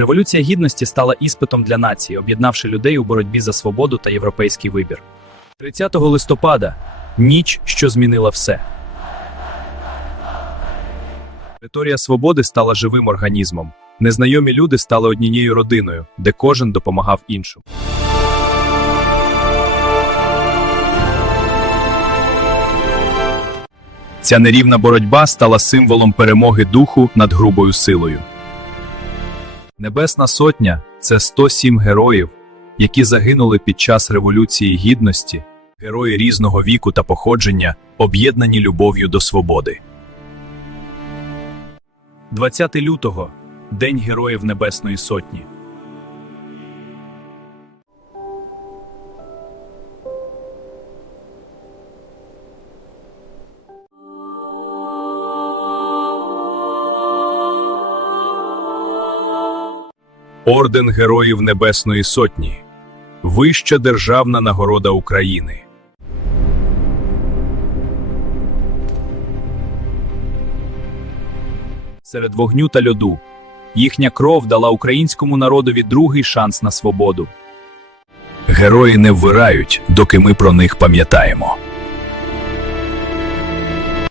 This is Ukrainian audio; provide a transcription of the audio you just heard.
Революція гідності стала іспитом для нації, об'єднавши людей у боротьбі за свободу та європейський вибір. 30 листопада ніч, що змінила все. Територія свободи стала живим організмом. Незнайомі люди стали однією родиною, де кожен допомагав іншому. Ця нерівна боротьба стала символом перемоги духу над грубою силою. Небесна Сотня це 107 героїв, які загинули під час Революції Гідності, герої різного віку та походження, об'єднані любов'ю до свободи. 20 лютого День Героїв Небесної Сотні. Орден Героїв Небесної Сотні. Вища державна нагорода України. Серед вогню та льоду. Їхня кров дала українському народові другий шанс на свободу. Герої не вмирають, доки ми про них пам'ятаємо.